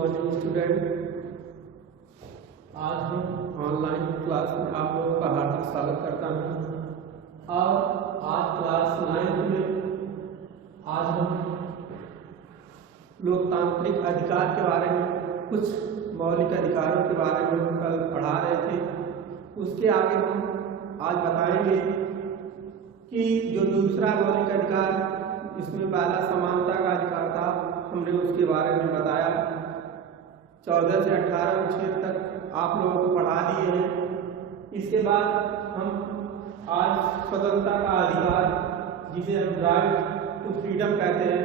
Morning student. आज हम online class में आप लोगों का हार्दिक स्वागत करता हूँ। और आज क्लास 9 में आज हम लोकतांत्रिक अधिकार के बारे में, कुछ मौलिक अधिकारों के बारे में हम कल पढ़ा रहे थे। उसके आगे हम आज बताएंगे कि जो दूसरा मौलिक अधिकार, इसमें पहला समानता का अधिकार था, हमने उसके बारे में बताया। 14 से 18 अनुच्छेद तक आप लोगों को पढ़ा दिए हैं। इसके बाद हम आज स्वतंत्रता का अधिकार, जिसे हम राइट टू फ्रीडम कहते हैं,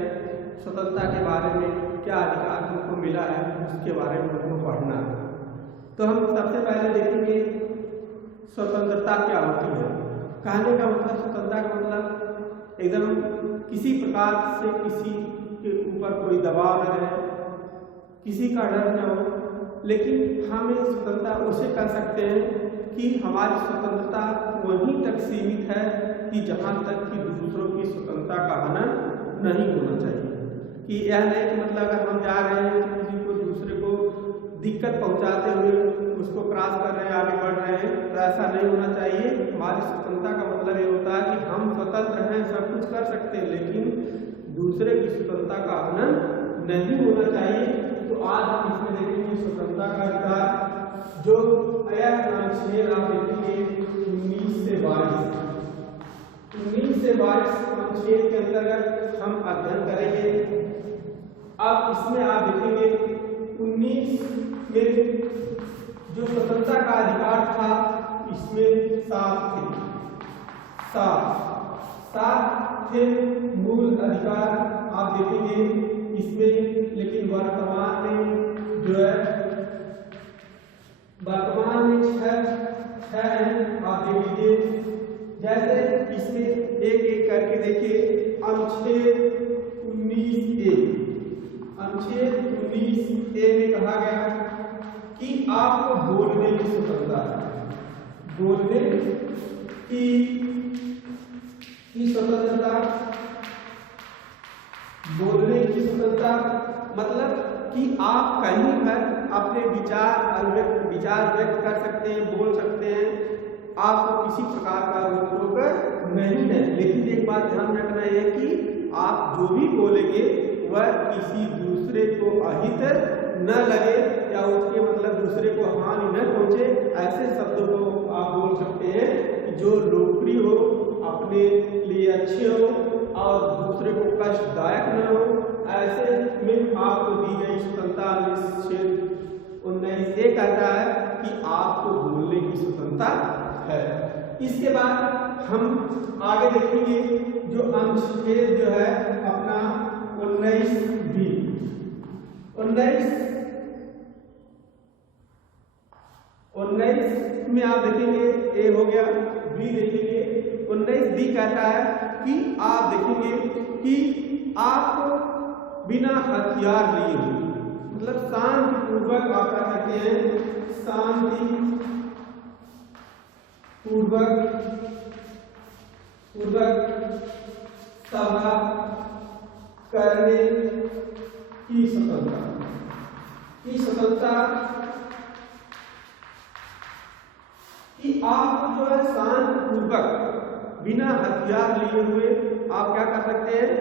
स्वतंत्रता के बारे में क्या अधिकार हमको मिला है उसके बारे में हमको पढ़ना है। तो हम सबसे पहले देखेंगे स्वतंत्रता क्या होती है। कहने का मतलब, स्वतंत्रता का मतलब एकदम किसी प्रकार से किसी के ऊपर कोई दबाव न रहे, किसी का डर न हो। लेकिन हम स्वतंत्रता उसे कह सकते हैं कि हमारी स्वतंत्रता वहीं तक सीमित है कि जहाँ तक कि दूसरों की स्वतंत्रता का हनन नहीं होना चाहिए। कि यह नहीं कि मतलब अगर हम जा रहे हैं तो किसी को, दूसरे को दिक्कत पहुँचाते हुए उसको क्रॉस कर रहे हैं, आगे बढ़ रहे हैं, तो ऐसा नहीं होना चाहिए। हमारी स्वतंत्रता का मतलब ये होता है कि हम स्वतंत्र हैं, सब कुछ कर सकते हैं, लेकिन दूसरे की स्वतंत्रता का हनन नहीं होना चाहिए। तो आज हम इसमें देखेंगे स्वतंत्रता का अधिकार, जो अनुच्छेद आप देखेंगे 19 से 22 अनुच्छेद के अंतर्गत हम अध्ययन करेंगे। अब इसमें आप देखेंगे 19 में जो स्वतंत्रता का अधिकार था, इसमें 7 थे मूल अधिकार आप देखेंगे इसमें। लेकिन वर्तमान में जो है, वर्तमान में 6 हैं आप देख लीजिए। जैसे इसमें एक एक करके देखिए। अनुच्छेद 19A, अनुच्छेद 19A में कहा गया कि आपको बोलने की स्वतंत्रता है, बोलने की स्वतंत्रता। बोलने की स्वतंत्रता मतलब कि आप कहीं पर अपने विचार व्यक्त कर सकते हैं, बोल सकते हैं, आपको किसी प्रकार का रोक नहीं है। लेकिन एक बात ध्यान रखना है कि आप जो भी बोलेंगे वह किसी दूसरे को अहित न लगे, या उसके मतलब दूसरे को हानि न पहुंचे। ऐसे शब्दों को आप बोल सकते हैं जो लोकप्रिय हो, अपने लिए अच्छे हो और दूसरे को कष्टदायक न हो। ऐसे में आपको दी गई स्वतंत्रता अनुच्छेद 19A कहता है कि आपको बोलने की स्वतंत्रता है। इसके बाद हम आगे देखेंगे जो अनुच्छेद जो है अपना 19B। 19 में आप देखेंगे A हो गया, B देखेंगे। 19B कहता है कि आप देखेंगे कि आप बिना हथियार लिए हुए, मतलब शांतिपूर्वक आप कर सकते हैं, शांतिपूर्वक सभा करने की स्वतंत्रता कि आप जो है शांतिपूर्वक बिना हथियार लिए हुए आप क्या कर सकते हैं,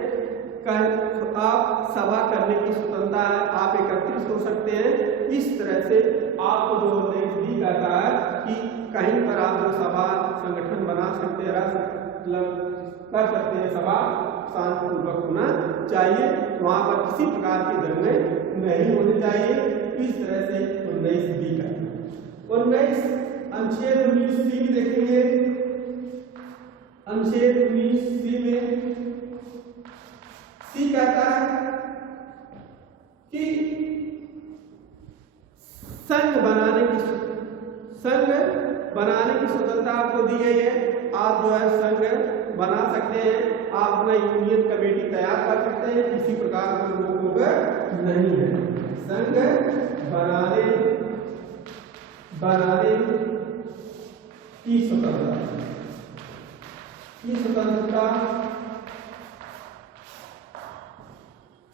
आप सभा करने की स्वतंत्रता है, आप एकत्रित हो सकते हैं। इस तरह से आपको जो भी कहता है कि कहीं पर आप जो सभा संगठन बना सकते हैं, मतलब कर सकते हैं, सभा शांतिपूर्वक होना चाहिए, वहां पर किसी प्रकार के दंगे नहीं होने चाहिए। इस तरह से 19B कहता है। 19 अनुच्छेद 19C में देखेंगे। अनुच्छेद 19C में C कहता है कि संघ बनाने की स्वतंत्रता आपको दी गई है। आप जो है संघ बना सकते हैं, आप अपना यूनियन कमेटी तैयार कर सकते हैं, किसी प्रकार का रोक नहीं है। संघ बनाने की स्वतंत्रता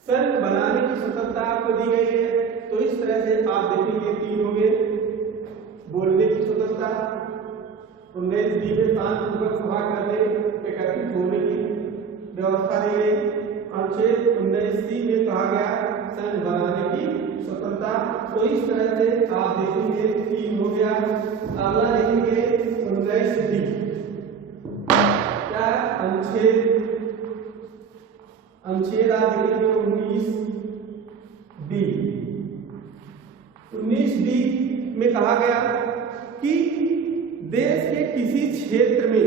संघ बनाने की स्वतंत्रता आपको दी गई है। तो इस तरह से आप देखेंगे 3 हो गए बोलने की स्वतंत्रता, 19 बी में शांतिपूर्वक सभा करने एकत्रित होने की व्यवस्था दी गई। अनुच्छेद 19 सी में कहा गया संघ बनाने की स्वतंत्रता। तो इस तरह से आप देखेंगे 3 हो गया। अगला देखेंगे 19 डी, क्या अनुच्छेद आप देखेंगे 19 डी में कहा गया कि देश के किसी क्षेत्र में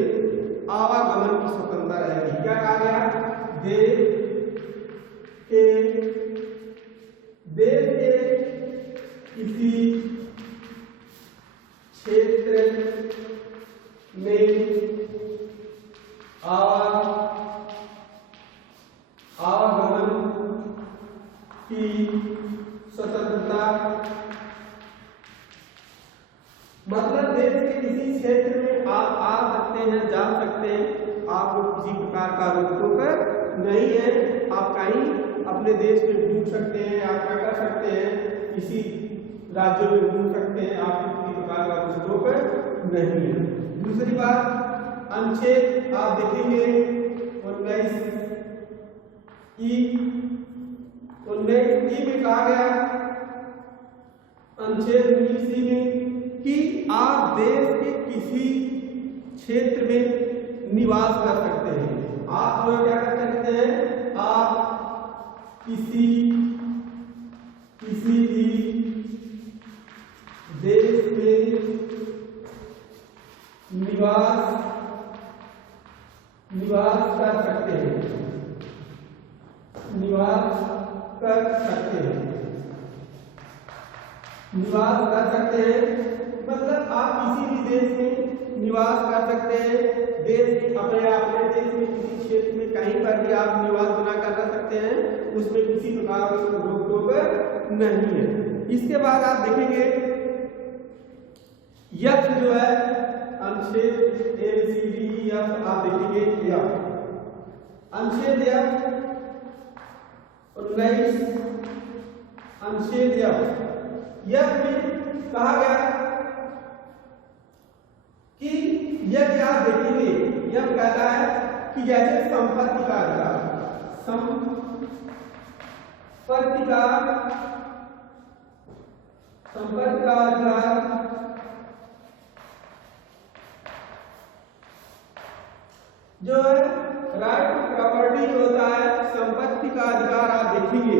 आवागमन की स्वतंत्रता रहेगी। क्या कहा गया? देश के किसी क्षेत्र में आवागमन की स्वतंत्रता, मतलब देश के किसी क्षेत्र में आप आ सकते हैं, जा सकते हैं, आपको किसी प्रकार का रोक टोक नहीं है। आप कहीं अपने देश में घूम सकते हैं, यात्रा कर सकते हैं, किसी राज्यों में घूम सकते हैं, आपको किसी प्रकार का रोक टोक नहीं है। दूसरी बात, अनुच्छेद आप देखेंगे 19 ई में कहा गया, अनुच्छेद 19 में कि आप देश के किसी क्षेत्र में निवास कर सकते हैं। आप जो क्या कर सकते हैं, आप किसी भी देश में निवास कर सकते हैं, निवास कर सकते हैं, मतलब आप किसी भी देश में निवास कर सकते हैं। अपने देश में किसी क्षेत्र में कहीं पर भी आप निवास बनाकर रह सकते हैं, उसमें किसी प्रकार की रोक टोक नहीं है। इसके बाद आप देखेंगे यफ जो है अनुच्छेद ABCDEF आप देखेंगे अनुच्छेद अनुच्छेद यह में कहा गया कि यदि आप देखेंगे, यह कहता है कि जैसे संपत्ति का अधिकार जो है राइट टू प्रॉपर्टी होता है, संपत्ति का अधिकार आप देखेंगे,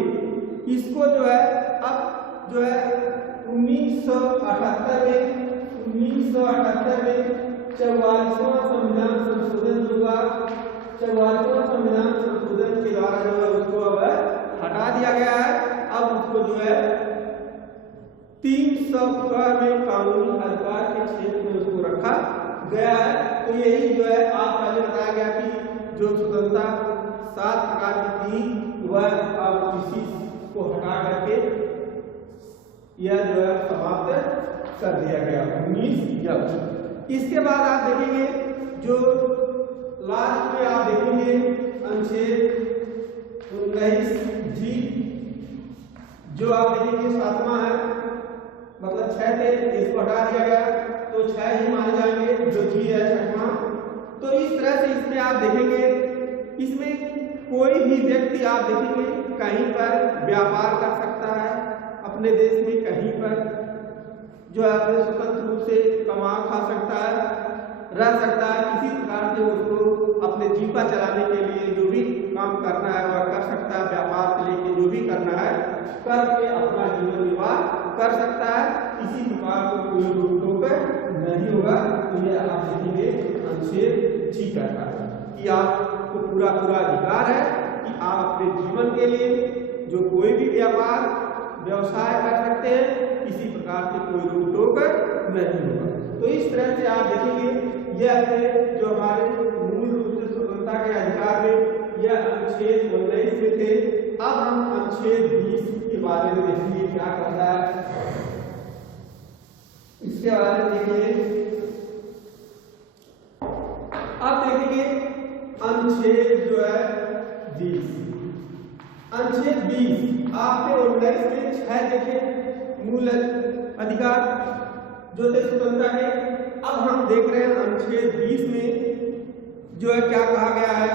इसको जो है अब जो है 1978 में 44वां संविधान संशोधन जो हुआ, 44वां संविधान संशोधन के द्वारा जो है उसको अब हटा दिया गया है। अब उसको जो है 300 में कानूनी अधिकार के क्षेत्र में उसको रखा गया है। तो यही जो है आप पहले बताया गया कि जो स्वतंत्रता 7 प्रकार की थी वह अब इसी को हटा करके यह जो है समाप्त कर दिया गया 19। इसके बाद आप देखेंगे जो लास्ट में आप देखेंगे अनुच्छेद 19G जो आप देखेंगे 7वां है, मतलब 6 थे, इसको हटा दिया गया तो 6 ही माने जाएंगे, जो G है 6वां। तो इस तरह से इसमें आप देखेंगे, इसमें कोई भी व्यक्ति आप देखेंगे कहीं पर व्यापार कर सकता है, अपने देश में कहीं पर जो है अपने स्वतंत्र रूप से कमा खा सकता है, रह सकता है, किसी प्रकार से उसको अपने जीविका चलाने के लिए जो भी काम करना है वह कर सकता है, व्यापार से लेके जो भी करना है करके अपना जीवन निर्वाह कर सकता है, किसी प्रकार को कोई रोक टोक नहीं होगा। तो ये आप देखेंगे अनुच्छेद G कहता है कि आपको पूरा अधिकार है कि आप अपने जीवन के लिए जो कोई भी व्यापार व्यवसाय कर सकते हैं, किसी प्रकार से कोई रोक टोक नहीं होगा। तो इस तरह से आप देखेंगे यह है जो हमारे मूल रूप से स्वतंत्रता के अधिकार में यह अनुच्छेद 19 में थे। अब हम अनुच्छेद 20 के बारे में देखेंगे क्या कहता है, इसके बारे में देखेंगे। अब देखेंगे अनुच्छेद जो है 20, अनुच्छेद 20 आपने 19 में 6 देखे, मूल अधिकार जो थे स्वतंत्रता के। अब हम देख रहे हैं अनुच्छेद 20 में जो है क्या कहा गया है।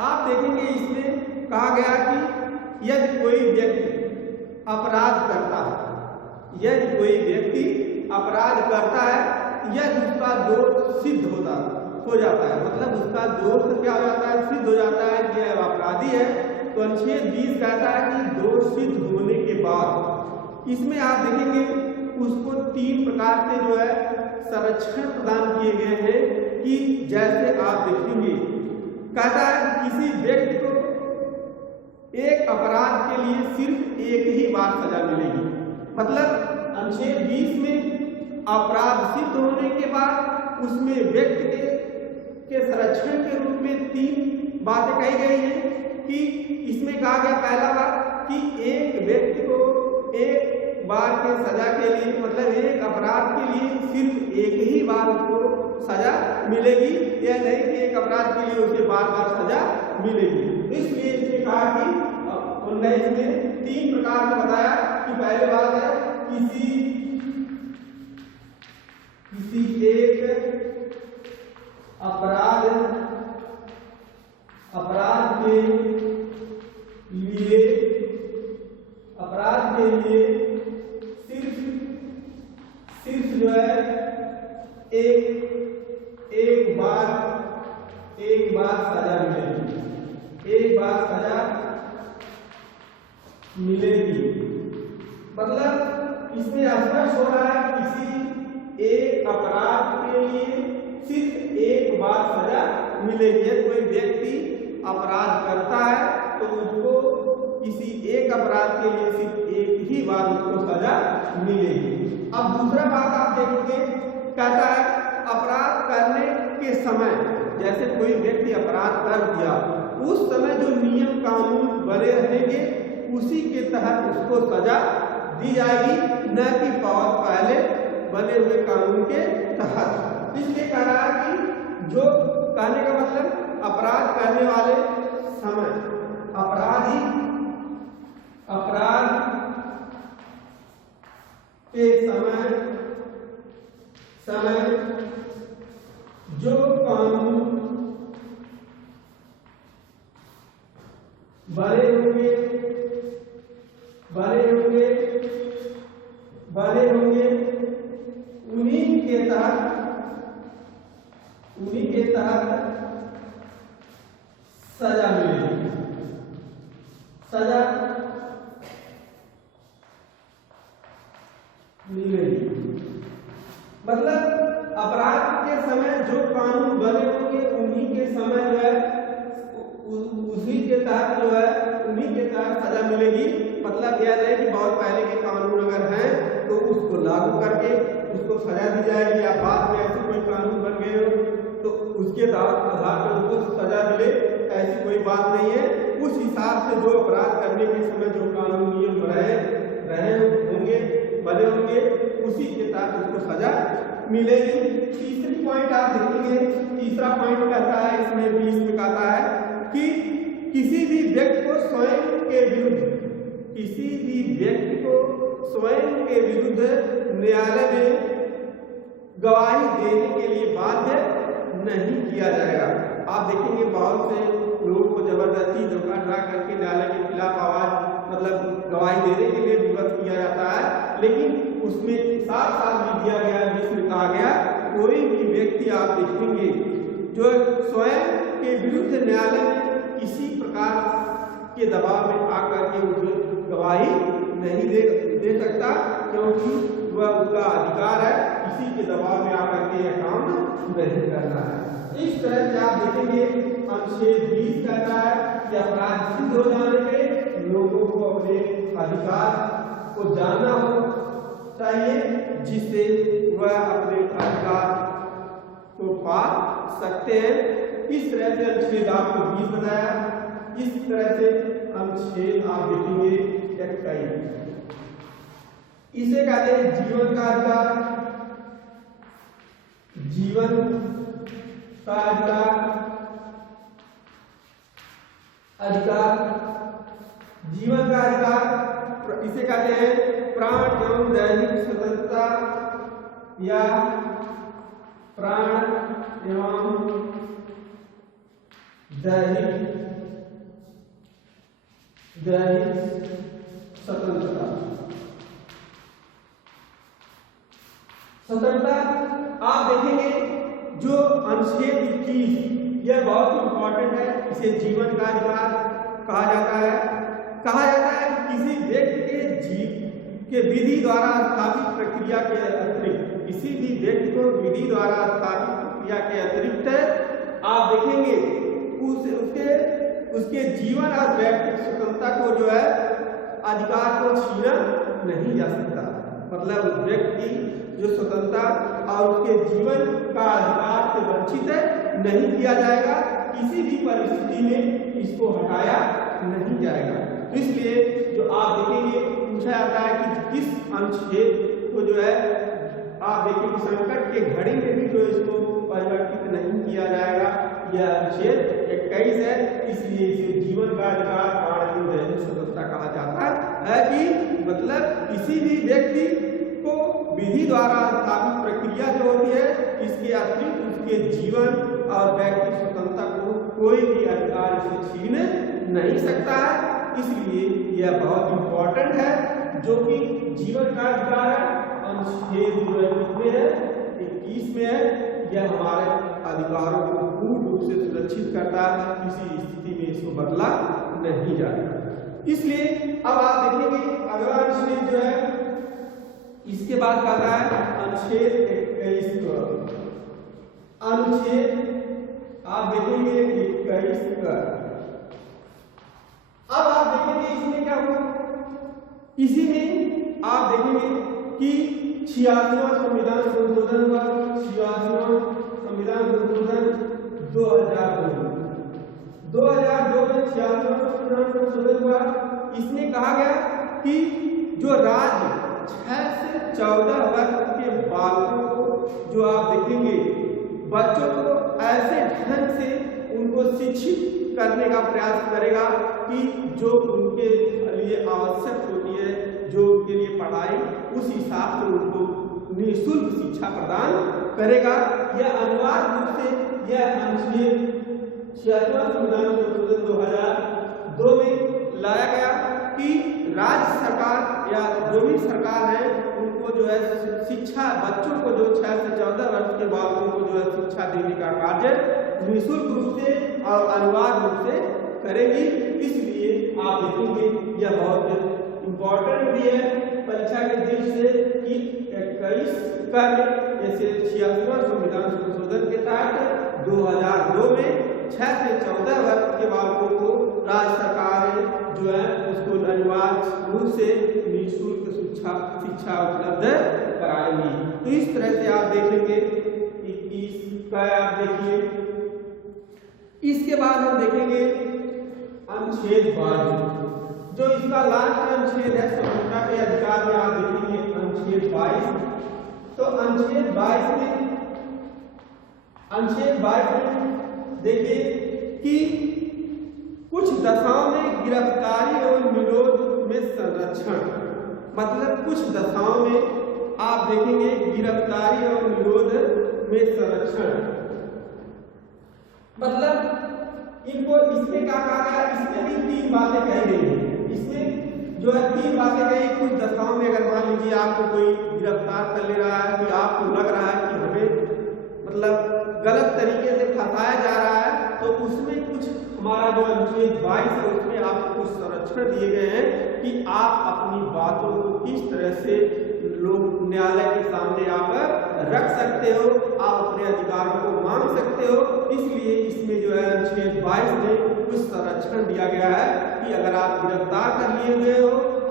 आप देखेंगे इसमें कहा गया कि यदि कोई व्यक्ति अपराध करता है, यदि कोई व्यक्ति अपराध करता है, यदि उसका दोष सिद्ध हो जाता है, मतलब उसका दोष क्या हो जाता है, सिद्ध हो जाता है कि यह अपराधी है, तो अनुच्छेद 20 कहता है कि दोष सिद्ध होने के बाद इसमें आप देखेंगे उसको 3 प्रकार के जो है संरक्षण प्रदान किए गए हैं कि जैसे आप देखेंगे कहता है कि किसी व्यक्ति को एक अपराध के लिए सिर्फ एक ही बार सजा मिलेगी। मतलब अनुच्छेद 20 में अपराध सिद्ध होने के बाद उसमें व्यक्ति के संरक्षण के रूप में 3 बातें कही गई हैं कि इसमें कहा गया पहला बात कि एक व्यक्ति को एक बार के सजा के लिए, मतलब एक अपराध के लिए सिर्फ एक ही बार उसको सजा मिलेगी, यह नहीं कि एक अपराध के लिए उसे बार बार सजा मिलेगी। इसलिए इसने कहा कि 19 में 3 प्रकार में बताया कि पहले बात है किसी एक अपराध के लिए सिर्फ जो है एक बार सजा मिलेगी, एक बार सजा मिलेगी। मतलब इसमें स्पष्ट हो रहा है किसी एक अपराध के लिए सिर्फ एक बार सजा मिलेगी। कोई व्यक्ति अपराध करता है तो उसको किसी एक अपराध के लिए सिर्फ एक ही बार उसको सजा मिलेगी। अब दूसरा बात आप देखोगे कहता है अपराध करने के समय, जैसे कोई व्यक्ति अपराध कर दिया उस समय जो नियम कानून बने रहेंगे उसी के तहत उसको सजा दी जाएगी, न कि बहुत पहले बने हुए कानून के तहत। इसलिए कह रहा है कि जो कहने का मतलब अपराध करने वाले समय अपराध के समय जो कानून बने होंगे उन्हीं के तहत सजा मिलेगी। मतलब अपराध के समय जो कानून बने होंगे उन्हीं के समय जो है उसी के तहत जो है उन्हीं के तहत सजा मिलेगी। मतलब यह है कि बहुत पहले के कानून अगर हैं तो उसको लागू करके उसको सजा दी जाएगी, या बाद में ऐसे कोई कानून बन गए हो तो उसके आधार पर उसको सजा मिले, ऐसी कोई बात नहीं है। उस हिसाब से जो अपराध करने के समय जो कानून नियम बने होंगे उसी के तहत उसको सजा मिलेगी। तीसरी पॉइंट आप देखेंगे, तीसरा पॉइंट कहता है इसमें 20 में कहता है कि किसी भी व्यक्ति को स्वयं के विरुद्ध न्यायालय में गवाही देने के लिए बाध्य नहीं किया जाएगा। आप देखेंगे बहुत से लोगों को जबरदस्ती धोखा धड़ा करके न्यायालय के खिलाफ आवाज मतलब गवाही देने के लिए विवश किया जाता है, लेकिन उसमें साफ लिख दिया गया, जिसमें कहा गया कोई भी व्यक्ति आप देखेंगे जो स्वयं के विरुद्ध न्यायालय में किसी प्रकार के दबाव में आकर के उसे गवाही नहीं दे सकता, क्योंकि वह उसका अधिकार है किसी के दबाव में आकर के यह काम नहीं करना है। इस तरह से आप देखेंगे अनुच्छेद 20 कहता है कि अपराध सिद्ध हो जाने पे लोगों को अपने अधिकार को जानना हो चाहिए, जिससे वह अपने अधिकार को पा सकते हैं। इस तरह से अनुच्छेद आपको 20 बताया। इस तरह से अनुच्छेद आप देखेंगे 21, इसे कहते हैं जीवन का अधिकार। जीवन का अधिकार इसे कहते हैं प्राण एवं दैहिक स्वतंत्रता या प्राण एवं दैहिक स्वतंत्रता। स्वतंत्रता आप देखेंगे जो अनुच्छेद 21 यह बहुत ही इंपॉर्टेंट है। इसे जीवन का अधिकार कहा जाता है। कहा जाता है कि किसी व्यक्ति के विधि द्वारा स्थापित प्रक्रिया के अतिरिक्त, किसी भी व्यक्ति को विधि द्वारा स्थापित प्रक्रिया के अतिरिक्त आप देखेंगे उसके जीवन और व्यक्तिगत स्वतंत्रता को जो है अधिकार को छीना नहीं जा सकता। मतलब उस व्यक्ति जो स्वतंत्रता और उसके जीवन का अधिकार से वंचित नहीं किया जाएगा, किसी भी परिस्थिति में इसको हटाया नहीं जाएगा। तो इसलिए जो आप देखेंगे पूछा जाता है कि किस अनुच्छेद को जो है आप देखेंगे संकट के घड़ी में भी जो इसको परिवर्तित नहीं किया जाएगा, यह अनुच्छेद 21 है। इसलिए इसे जीवन का अधिकार प्राण एवं दैहिक स्वतंत्रता कहा जाता है कि मतलब किसी भी व्यक्ति को विधि द्वारा स्थापित प्रक्रिया जो होती है इसके अतिरिक्त उसके जीवन और व्यक्तिगत स्वतंत्रता को कोई भी अधिकार इसे छीन नहीं सकता है। इसलिए यह बहुत इंपॉर्टेंट है जो कि जीवन का अधिकार है। अनुच्छेद जो है किसमें है? 21 में है। यह हमारे अधिकारों को पूर्ण रूप से सुरक्षित करता है, किसी स्थिति में इसको बदला नहीं जाएगा। इसलिए अब आप देखेंगे अगला अनुच्छेद जो है इसके बाद कहता है अनुच्छेद 21 का। अनुच्छेद आप देखेंगे 21 का। अब आप देखेंगे इसमें क्या हुआ, इसी में आप देखेंगे कि 86वां संविधान संशोधन हुआ। 86वां संविधान संशोधन 2002 में 86वां संविधान संशोधन हुआ। इसमें कहा गया कि जो राज्य 6 से 14 वर्ष के बालकों को जो आप देखेंगे बच्चों को ऐसे ढंग से उनको शिक्षित करने का प्रयास करेगा कि जो उनके लिए आवश्यक होती है, जो उनके लिए पढ़ाई, उस हिसाब से उनको निःशुल्क शिक्षा प्रदान करेगा। यह अनिवार्य रूप से यह अनुच्छेद 86वां संविधान संशोधन 2002 में लाया गया कि राज्य सरकार या जो भी सरकार है उनको जो है शिक्षा बच्चों को जो 6 से 14 वर्ष के बालकों को जो है शिक्षा देने का कार्य निःशुल्क रूप से और अनिवार्य रूप से करेगी। इसलिए आप देखेंगे यह बहुत इम्पोर्टेंट भी है परीक्षा के दृष्टि से कि 21 कर जैसे 86वां संविधान संशोधन के तहत 2002 में 6 से 14 वर्ष के बालकों को राज्य सरकार जो है उसको अनिवार्य रूप से निःशुल्क शिक्षा उपलब्ध कराएंगी। तो इस तरह से आप देखेंगे कि इसका आप देखिए। इसके बाद हम देखेंगे अनुच्छेद 22 जो इसका लास्ट अनुच्छेद है स्वतंत्रता के अधिकार में। आप देखेंगे अनुच्छेद 22। तो अनुच्छेद 22 में देखिए कि कुछ दशाओं में गिरफ्तारी और निरोध में संरक्षण, मतलब कुछ दशाओं में आप देखेंगे गिरफ्तारी और निरोध में संरक्षण, मतलब इनको इसमें क्या कहा गया, इसमें भी 3 बातें कही गई हैं। इसमें जो है 3 बातें कही। कुछ दशाओं में अगर मान लीजिए आपको कोई गिरफ्तार कर ले रहा है कि आपको लग रहा है कि हमें मतलब गलत तरीके से फंसाया जा रहा है, तो उसमें कुछ हमारा जो अनुच्छेद 22 है उसमें आपको कुछ संरक्षण दिए गए हैं कि आप अपनी बातों को किस तरह से लोग न्यायालय के सामने आप रख सकते हो, आप अपने अधिकारों को मांग सकते हो। इसलिए इसमें जो है अनुच्छेद 22 में कुछ संरक्षण दिया गया है कि अगर आप गिरफ्तार कर लिए हुए हो,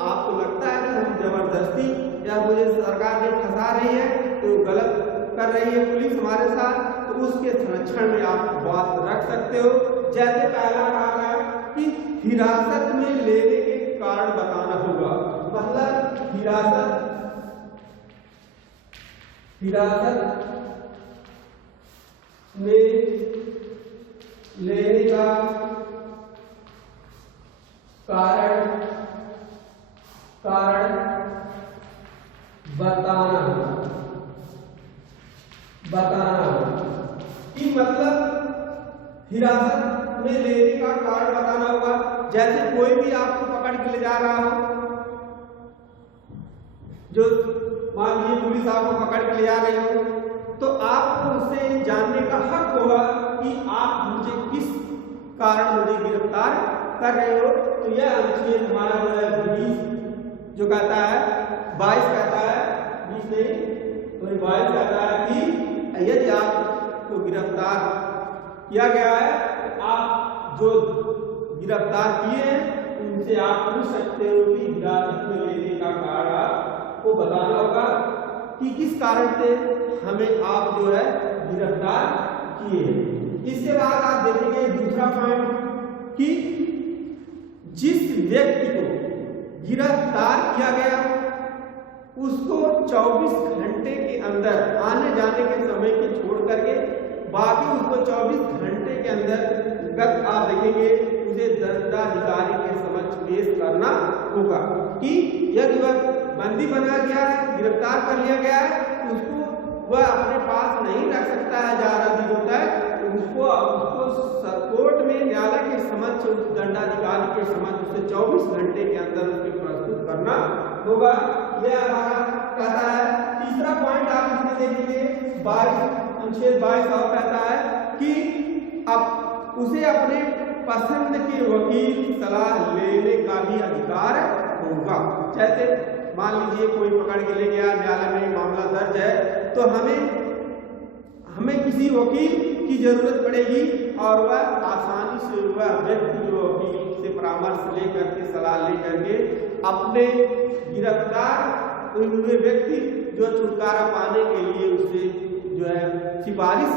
आपको लगता है कि हम जबरदस्ती या मुझे सरकार ने फंसा रही है, तो गलत कर रही है पुलिस हमारे साथ, तो उसके संरक्षण में आप बात रख सकते हो। जैसे पहला कहा गया कि हिरासत में लेने के कारण बताना होगा, मतलब हिरासत में लेने का कारण बताना कि मतलब हिरासत में लेने का कारण बताना होगा। जैसे कोई भी आपको पकड़ के ले जा रहा हो, जो मान लीजिए पुलिस आपको पकड़ के ले जा रही हो, तो आपको उससे जानने का हक होगा कि आप मुझे किस कारण मुझे गिरफ्तार कर रहे हो। तो यह अनुच्छेद हमारा जो है 20 जो कहता है 22 कहता है 20 नहीं तो 22 कहता है कि यदि आपको गिरफ्तार किया गया है तो आप जो गिरफ्तार किए हैं उनसे आप पूछ सकते हो कि हिरासत में लेने का कारण आपको बताना होगा कि किस कारण से हमें आप जो है गिरफ्तार किए हैं। इसके बाद आप देखेंगे दूसरा पॉइंट कि जिस व्यक्ति को गिरफ्तार किया गया उसको 24 घंटे के अंदर आने जाने के समय के छोड़ करके बाकी उसको 24 घंटे के अंदर आप देखेंगे उसे दंडाधिकारी के समक्ष पेश करना होगा कि यदि वह बंदी बना गया है, गिरफ्तार कर लिया गया है, उसको वह अपने पास नहीं रख सकता है ज्यादा दिनों तक। उसको कोर्ट में न्यायालय के समक्ष दंडाधिकारी के समक्ष उसे 24 घंटे के अंदर उसके प्रस्तुत करना होगा। यह हमारा कहता है। तीसरा पॉइंट आप इसमें देखेंगे 22 अनुच्छेद 22 और कहता है कि अब उसे अपने पसंद के वकील सलाह लेने का भी अधिकार होगा। जैसे मान लीजिए कोई पकड़ के ले गया, न्यायालय में मामला दर्ज है, तो हमें किसी वकील की जरूरत पड़ेगी और वह आसानी से वह व्यक्ति जो वकील से परामर्श लेकर के सलाह लेकर के अपने गिरफ्तार हुए व्यक्ति जो छुटकारा पाने के लिए उसे जो है सिफारिश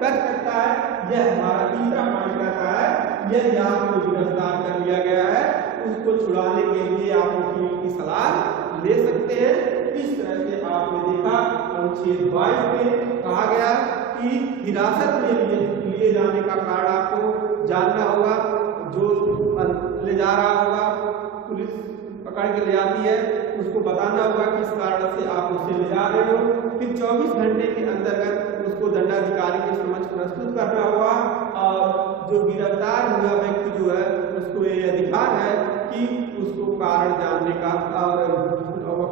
कर सकता है। यह हमारा तीसरा पॉइंट रहता है। यदि आपको गिरफ्तार कर लिया गया है उसको छुड़ाने के लिए आप वकील की सलाह ले सकते हैं। इस तरह से आपने देखा अनुच्छेद 22 में कहा गया कि हिरासत में लिए जाने का कारण आपको जानना होगा। जो ले जा रहा होगा, पुलिस पकड़ के ले जाती है, उसको बताना होगा कि इस कारण से आप उसे ले जा रहे हो। फिर 24 घंटे के अंतर्गत उसको दंडाधिकारी के समक्ष प्रस्तुत करना होगा और जो गिरफ्तार हुआ व्यक्ति जो है उसको ये अधिकार है कि उसको कारण जानने का और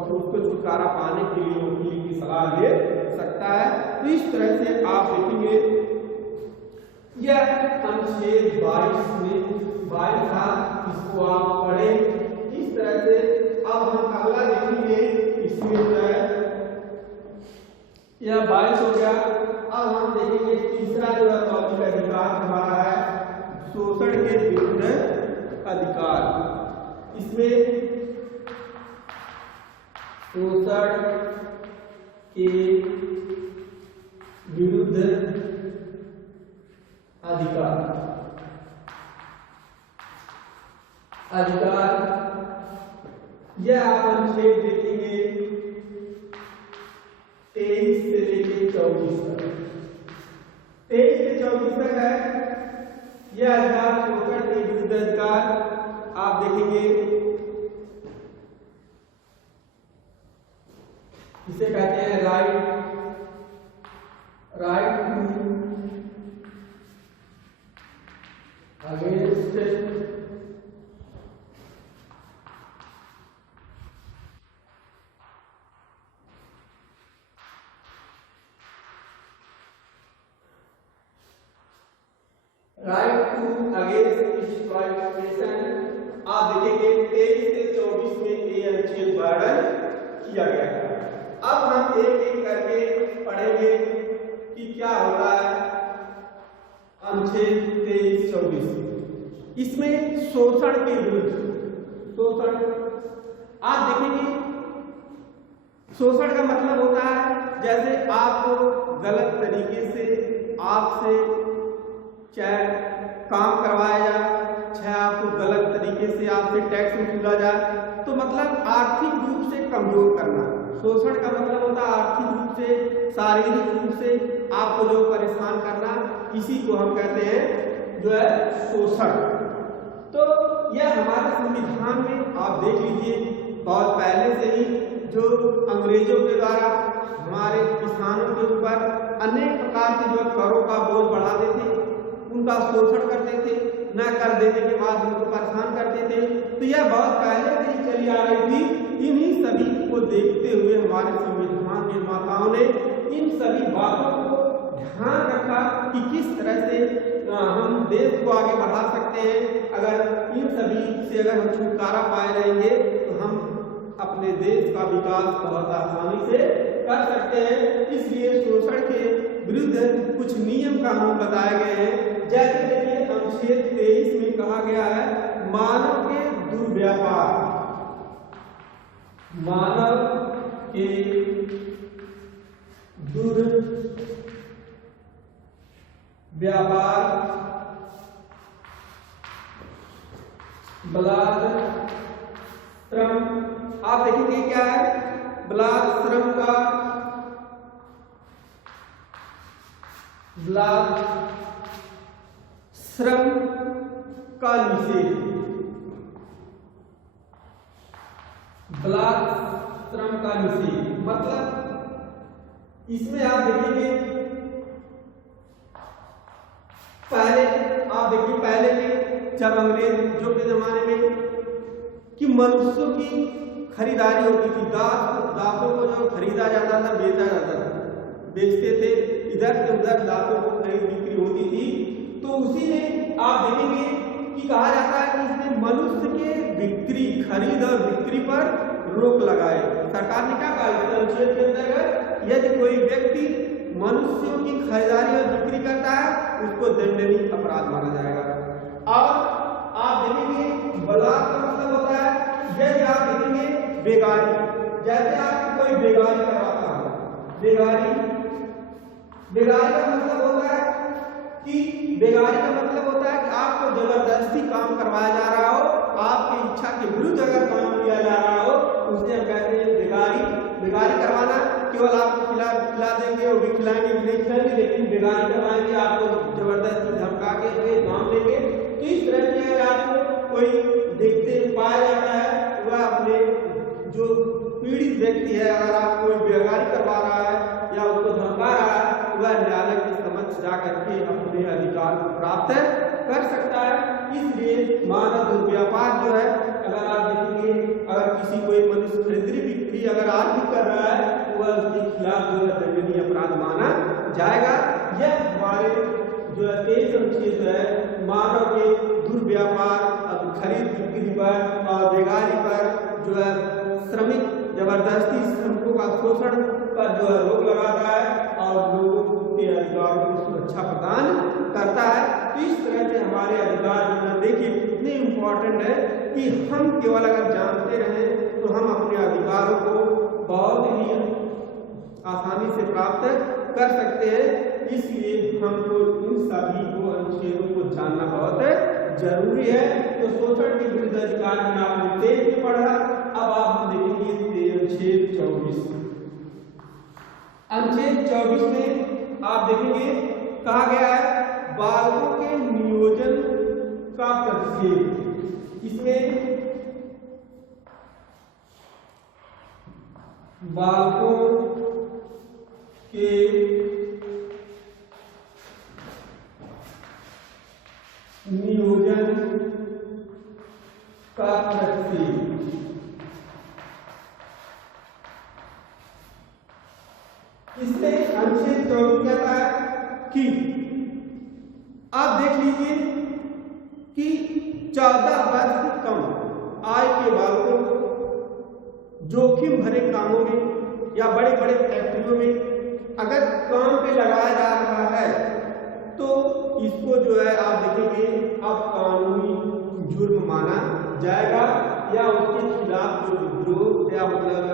उसको छुटकारा पाने के लिए वकील की सलाह ले सकता है। तो इस तरह से आप देखेंगे यह अनुच्छेद 22 में 22 था, इसको आप पढ़ें इस तरह से। अब हम अगला देखेंगे, इसमें जो है यह 22 हो गया। अब हम देखेंगे तीसरा जो है मौलिक अधिकार हमारा है शोषण के विरुद्ध अधिकार। इसमें शोषण के विरुद्ध अधिकार यह आप अनुच्छेद देखेंगे 23 से लेकर 24 तक। 23 से 24 तक है यह अधिकार शोषण के विरुद्ध अधिकार। आप देखेंगे इसे कहते हैं राइट टू अगेंस्ट एक्सप्लॉइटेशन। आप देखेंगे 23 से 24 में ये अनुच्छेद वर्णन किया गया है। अब हम एक एक करके पढ़ेंगे कि क्या होता है अनुच्छेद 23-24। इसमें शोषण के विरुद्ध शोषण आप देखेंगे शोषण का मतलब होता है जैसे आपको गलत तरीके से आपसे चाहे काम करवाया जाए, चाहे आपको गलत तरीके से आपसे टैक्स वसूला जाए, तो मतलब आर्थिक रूप से कमजोर करना। शोषण का मतलब होता है आर्थिक रूप से, शारीरिक रूप से आपको जो परेशान करना, इसी को हम कहते हैं जो है शोषण। तो यह हमारे संविधान में आप देख लीजिए बहुत पहले से ही जो अंग्रेजों के द्वारा हमारे किसानों के ऊपर अनेक प्रकार के जो करों का बोझ बढ़ाते थे, उनका शोषण करते थे, न कर देने के बाद उनको परेशान करते थे। तो यह बहुत पहले से ही चली आ रही थी। इन्हीं सभी को देखते हुए हमारे संविधान निर्माताओं ने इन सभी बातों को ध्यान रखा कि किस तरह से हम देश को आगे बढ़ा सकते हैं। अगर इन सभी से अगर हम छुटकारा पाए रहेंगे तो हम अपने देश का विकास बहुत आसानी से कर सकते हैं। इसलिए शोषण के विरुद्ध कुछ नियम कानून बताए गए हैं। जैसे देखिए अनुच्छेद 23 में कहा गया है मानव के दुर्व्यापार, मानव के दुर्व्यापार, बलात्कार, श्रम, आप देखेंगे क्या है बलात्कार, श्रम का श्रम का निषेध, श्रम का निषेध मतलब इसमें आप देखेंगे पहले के जब अंग्रेजों के जमाने में कि मनुष्यों की खरीदारी होती थी, दासों को जो खरीदा जाता था, बेचा जाता था, बेचते थे, इधर से उधर दासों को खरीद बिक्री होती थी। तो उसी में आप देखेंगे कि कहा जाता है कि इसमें मनुष्य के बिक्री, खरीद और बिक्री पर रोक लगाए। सरकार ने क्या कहा इस अनुच्छेद के अंतर्गत, यदि कोई व्यक्ति मनुष्यों की खरीदारी और बिक्री करता है उसको दंडनीय अपराध माना जाएगा। और आप देखेंगे बलात्कार का मतलब होता है यदि आप देखेंगे बेगारी, जैसे आप कोई बेगारी करवाता है, बेगारी का मतलब होता है कि आपको जबरदस्ती काम करवाया जा रहा हो, आपकी इच्छा के विरुद्ध अगर काम किया जा रहा हो, उसे हम कहते हैं बेगारी करवाना। केवल आपको खिला देंगे, वो भी खिलाएंगे भी नहीं खिलाएंगे, लेकिन बेगारी करवाएंगे, आपको जबरदस्ती धमका के काम देंगे। तो इस तरह से अगर आपको कोई देखते पाया जाता है, वह अपने जो पीड़ित व्यक्ति है, अगर आप कोई बेगारी करवा रहा है या उसको धमका रहा है, वह न्यायालय के समक्ष जाकर के अपने अधिकार को प्राप्त कर सकता है। इसलिए मानव दुर्व्यापार जो है, अगर आप देखेंगे अगर किसी कोई मनुष्य खरीदी बिक्री अगर आज भी कर रहा है तो वह उसके खिलाफ जो है दंडनीय अपराध माना जाएगा। यह हमारे जो 23 अनुच्छेद है मानव के दुर्व्यापार, खरीद बिक्री पर और बेगारी पर जो है श्रमिक जबरदस्ती श्रमिकों का शोषण पर जो है रोक लगाता है और लोगों के अधिकारों को सुरक्षा प्रदान करता है। तो इस तरह से हमारे अधिकार जो है देखिए कितने इम्पोर्टेंट है कि हम केवल अगर जानते रहें तो हम अपने अधिकारों को बहुत ही आसानी से प्राप्त कर सकते हैं। इसलिए हमको इन सभी को अनुच्छेदों को जानना बहुत जरूरी है। तो शोषण के विरुद्ध अधिकार में आपने 23 में पढ़ा, अब आप देखेंगे अनुच्छेद 24। अनुच्छेद 24 में आप देखेंगे कहा गया है बालकों के नियोजन का प्रतिषेध। इसमें बालकों के नियोजन का प्रतिषेध। इसमें अनुच्छेद 24 कहता है कि आप देख लीजिए कि 14 वर्ष से कम आय के बालकों को जोखिम भरे कामों में या बड़े बड़े फैक्ट्रियों में अगर काम पे लगाया जा रहा है तो इसको जो है आप देखेंगे अब कानूनी जुर्म माना जाएगा या उसके खिलाफ जो विद्रोह या मतलब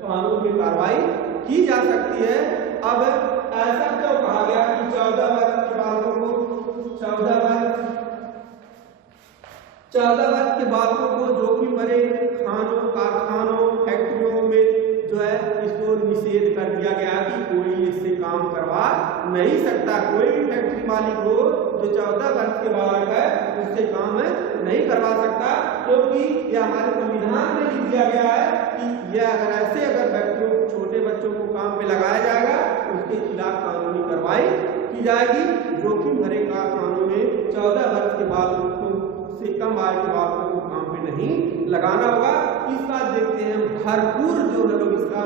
कानून में कार्रवाई की जा सकती है। अब ऐसा क्यों कहा गया कि 14 वर्ष के बालकों को 14 वर्ष के बालकों को जोखिम भरे खानों, कारखानों, फैक्ट्रियों में जो है इसको निषेध कर दिया गया कि कोई इससे काम करवा नहीं सकता। कोई भी फैक्ट्री मालिक हो जो 14 वर्ष के बालक है उससे काम नहीं करवा सकता, क्योंकि यह हमारे संविधान में लिख दिया गया है कि यह अगर व्यक्तियों छोटे बच्चों को काम पे लगाया जाएगा उसके खिलाफ कानूनी कार्रवाई की जाएगी। जोखिम भरे कानून में 14 वर्ष के बालकों से कम आयु के बालकों को काम पे नहीं लगाना होगा। इसका देखते हैं भरपूर जो है लोग इसका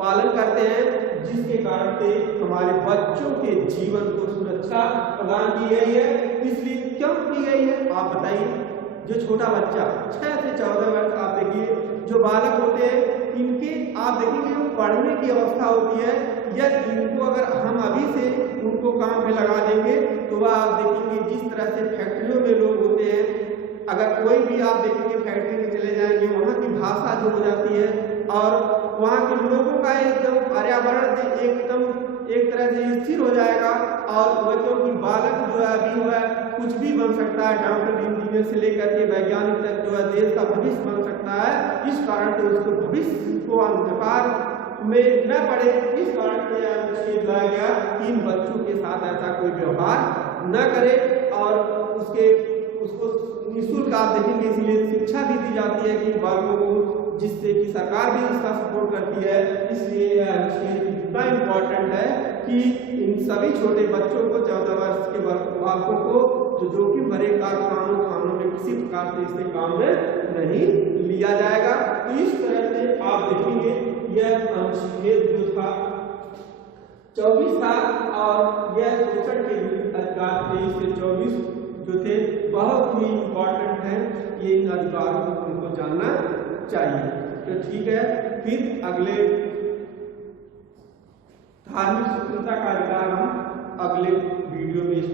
पालन करते हैं, जिसके कारण से हमारे बच्चों के जीवन को सुरक्षा प्रदान की गई है। इसलिए क्यों की गई है आप बताइए। जो छोटा बच्चा 6 से 14 वर्ष आप देखिए जो बालक होते हैं इनके आप देखेंगे जो पढ़ने की अवस्था होती है, यदि इनको अगर हम अभी से उनको काम पे लगा देंगे तो वह आप देखेंगे जिस तरह से फैक्ट्रियों में लोग होते हैं, अगर कोई भी आप देखेंगे फैक्ट्री में चले जाएंगे वहाँ की भाषा जो हो जाती है और वहाँ के लोगों का एकदम पर्यावरण एकदम एक तरह से स्थिर हो जाएगा। और बच्चों की बालक जो है अभी है कुछ भी बन सकता है, डॉक्टर इंजीनियर से लेकर के वैज्ञानिक तक जो है देश का भविष्य बन सकता है। इस कारण से उसको भविष्य को अंधकार में न पड़े, इस कारण से यह लाया गया कि इन बच्चों के साथ ऐसा कोई व्यवहार न करे और उसको निःशुल्क आप देखेंगे इसलिए शिक्षा भी दी जाती है कि बालकों को, जिससे कि सरकार भी इसका सपोर्ट करती है। इसलिए यह इतना इम्पोर्टेंट है कि इन सभी छोटे बच्चों को 14 वर्ष के बालकों को जो जोखिम भरे कानून में किसी प्रकार से इससे काम में नहीं लिया जाएगा। तो इस तरह से आप देखेंगे यह अनुच्छेद जो था 24 था और यह शोषण के अधिकार 23 से 24 जो थे बहुत ही इम्पोर्टेंट है। ये इन अधिकारों को हमको जानना चाहिए। तो ठीक है, फिर अगले धार्मिक स्वतंत्रता का अधिकार हम अगले वीडियो में